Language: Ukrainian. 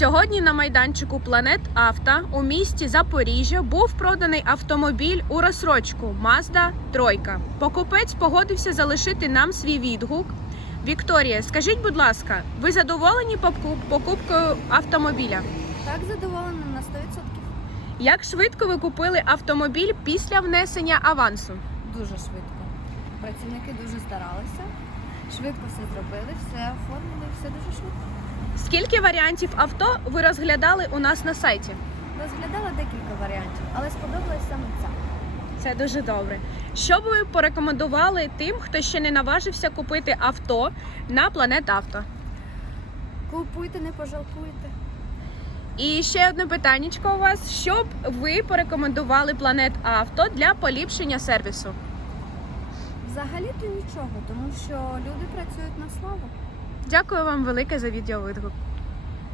Сьогодні на майданчику Планет Авто у місті Запоріжжя був проданий автомобіль у розсрочку Mazda Тройка. Покупець погодився залишити нам свій відгук. Вікторія, скажіть, будь ласка, ви задоволені покупкою автомобіля? Так, задоволена на 100%. Як швидко ви купили автомобіль після внесення авансу? Дуже швидко. Працівники дуже старалися. Швидко все зробили, все оформили, все дуже. Скільки варіантів авто ви розглядали у нас на сайті? Розглядала декілька варіантів, але сподобалась саме ця. Це дуже добре. Що б ви порекомендували тим, хто ще не наважився купити авто на Планет Авто? Купуйте, не пожалкуйте. І ще одне питаннячко у вас: що б ви порекомендували Планет Авто для поліпшення сервісу? Взагалі-то нічого, тому що люди працюють на славу. Дякую вам велике за відеовидгук.